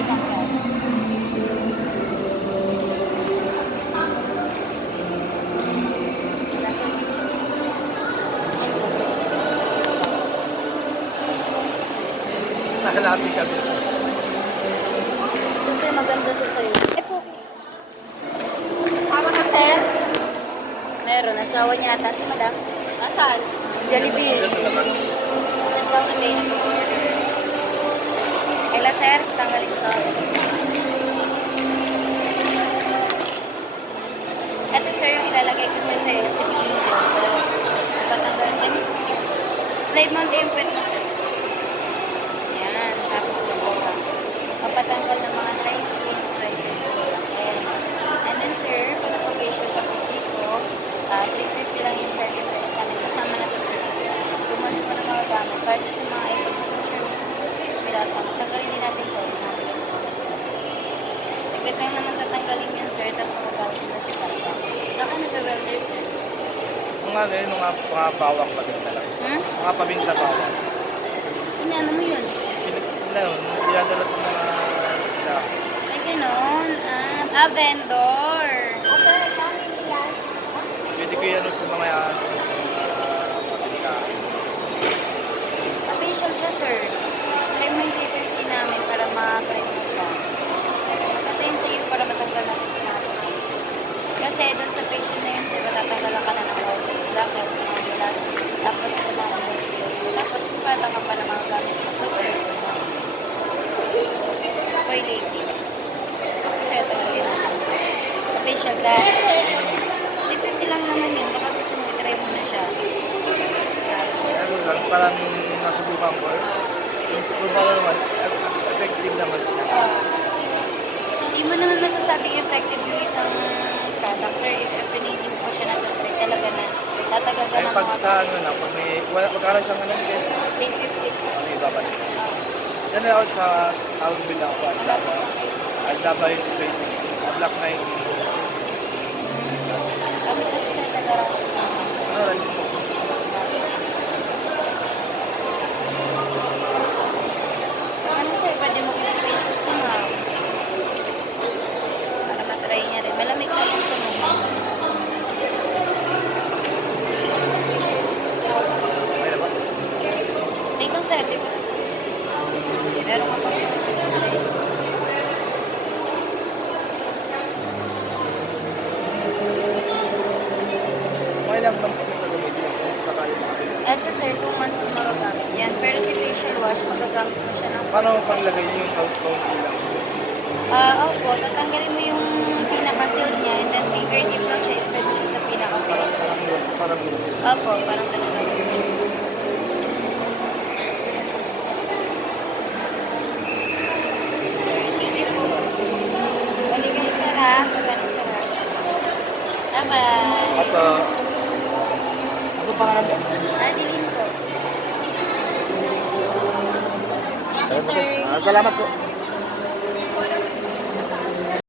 Wait lang, sir. Wait lang, sir. Yan, sir. Nakalapit kami. Ito, sir, maganda to sa'yo. Eh, po. Tama na, sir. Meron. Asawa niya ata. Si madam. Nasaan? Jollibee. Sa labas. Saan daw na may Kailan, sir? Tanggalin ko. Ito, sir, yung ilalagay ko sa'yo sa video. Patanggal. Slide mount yung pwede mo, sir. Yan. Tapos yung bawang. Mapatanggal ng mga dry skins, like this, ends. And then, sir, kung napag-facial ka po dito, 350 lang yung serving price namin. Kasama na to, sir. 2 months mo na mga gamit. Para sa mga items mo, sir, sa pilasa. Tanggalin din natin to. Nabigas mo na, sir. Saglit lang naman tatanggalin yan, sir. Tapos magagamit mo na si Papa. Saka nag-welder, sir. Mga ano yun, mga bawang pabinta lang. Mga pabinta bawang. Ano mo yun? Pinadala sa mga nila. Ay, ganon. Vendor. Pwede ko yan sa mga pabinta. Facial ka, sir. Try mo yung T50 namin para ma-print mo ka. Patayin sa iyo para matanggal natin natin. Kasi doon sa facial na yun, sir, matatanggalan ka na ng whiteheads, blackheads, mga nilas, tapos ito mga skills. Tapos pupata ka pa ng mga gamit mo for 3 months. Exfoliating. Kasi ito yun. Facial ka. T50 lang naman yun. Baka gusto mo i-try mo na siya. Ano lang, parang nasubukan ko. Yung naman, effective naman siya. Hindi mo naman masasabing effective yung isang product, sir. If pinili mo siya na talaga na tatagal ka Ay, ng pag mga sa ano na, pag may, magkakaroon siyang ano, 850. ano yung babalik. Yan na ako sa tawag bill ako, Aldaba yung space, Black Knight. Kami kasi sa tagarang Ano rin? ano, sir, pwede mo i-facial sa mga para matry niya rin. Malamig na yung sa mga. May naman. Take lang, sir. Meron ka pa. May ilang months na gagamitin ako sa kayo mga bilang. Eto, sir, 2 months mo magagamit yan. Pero si facial wash, magagamit mo siya ng Paano paglagay niyo yung count lang? opo, tatanggalin mo yung pinaka-seal niya and then finger dip lang siya, spread mo siya sa pinaka-face. Parang Opo, parang talaga. Sir, thank you po. Bali kayo, sir, ha? Magkano, sir, ha? Bye-bye. At ano pangalan mo? Dilin po. Thank you, sir. Salamat po.